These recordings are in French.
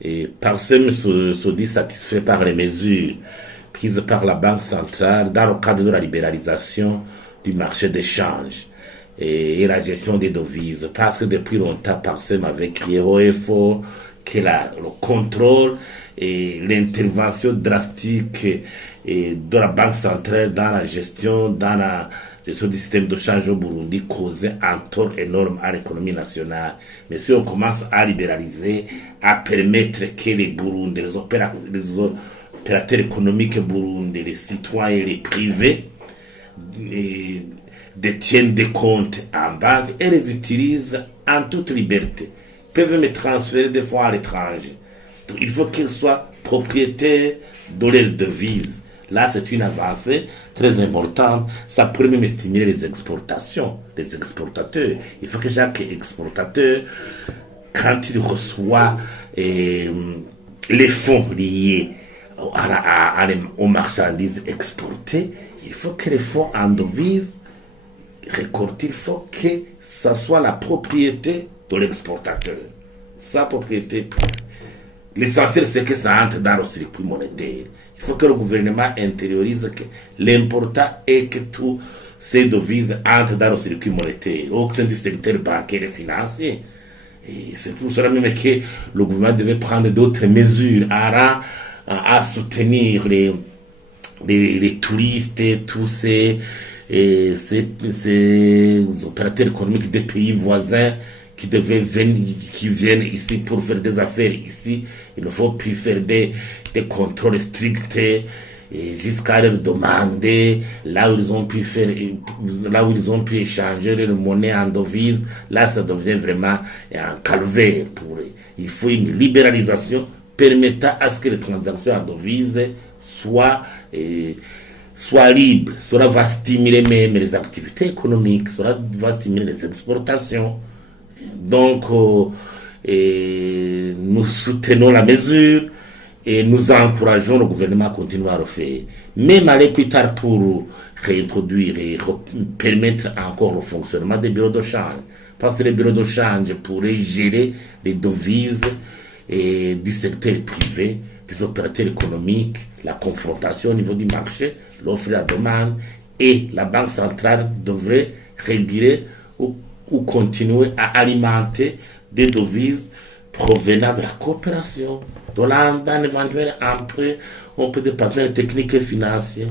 Et Parsem se dit satisfait par les mesures prises par la Banque centrale dans le cadre de la libéralisation du marché d'échange et la gestion des devises. Parce que depuis longtemps, Parsem avait crié haut et fort que le contrôle et l'intervention drastique de la Banque centrale dans la gestion du système de change au Burundi causait un tort énorme à l'économie nationale. Mais si on commence à libéraliser, à permettre que les Burundais, les opérateurs économiques burundais, les citoyens, les privés, détiennent des comptes en banque et les utilisent en toute liberté, peuvent me transférer des fois à l'étranger. Il faut qu'ils soient propriétaires de leurs devises. Là, c'est une avancée très importante. Ça pourrait même stimuler les exportations, les exportateurs. Il faut que chaque exportateur, quand il reçoit les fonds liés aux marchandises exportées, il faut que les fonds en devises récoltés, il faut que ça soit la propriété de l'exportateur. Sa propriété. L'essentiel, c'est que ça entre dans le circuit monétaire. Il faut que le gouvernement intériorise que l'important est que tous ces devises entrent dans le circuit monétaire, au sein du secteur bancaire et financier. Et c'est pour cela même que le gouvernement devait prendre d'autres mesures à soutenir les touristes et tous ces opérateurs économiques des pays voisins qui viennent ici pour faire des affaires ici. Il ne faut plus faire des contrôles stricts jusqu'à leur demander là où ils ont pu échanger leur monnaie en devise. Là, ça devient vraiment un calvaire pour eux. Il faut une libéralisation permettant à ce que les transactions en devise soient libres. Cela va stimuler même les activités économiques, cela va stimuler les exportations. Donc, nous soutenons la mesure et nous encourageons le gouvernement à continuer à le faire. Même aller plus tard pour réintroduire et permettre encore le fonctionnement des bureaux de change. Parce que les bureaux de change pourraient gérer les devises du secteur privé, des opérateurs économiques, la confrontation au niveau du marché, l'offre et la demande, et la Banque centrale devrait réguler ou continuer à alimenter des devises provenant de la coopération, d'un éventuel emprunt, on peut des partenaires techniques et financiers,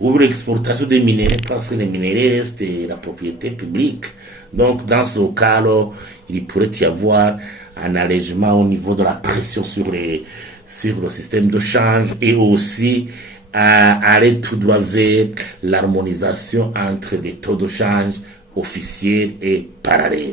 ou l'exportation des minéraux, parce que les minéraux restent la propriété publique. Donc, dans ce cas-là, il pourrait y avoir un allègement au niveau de la pression sur le système de change et aussi aller tout droit vers l'harmonisation entre les taux de change officiels et parallèles.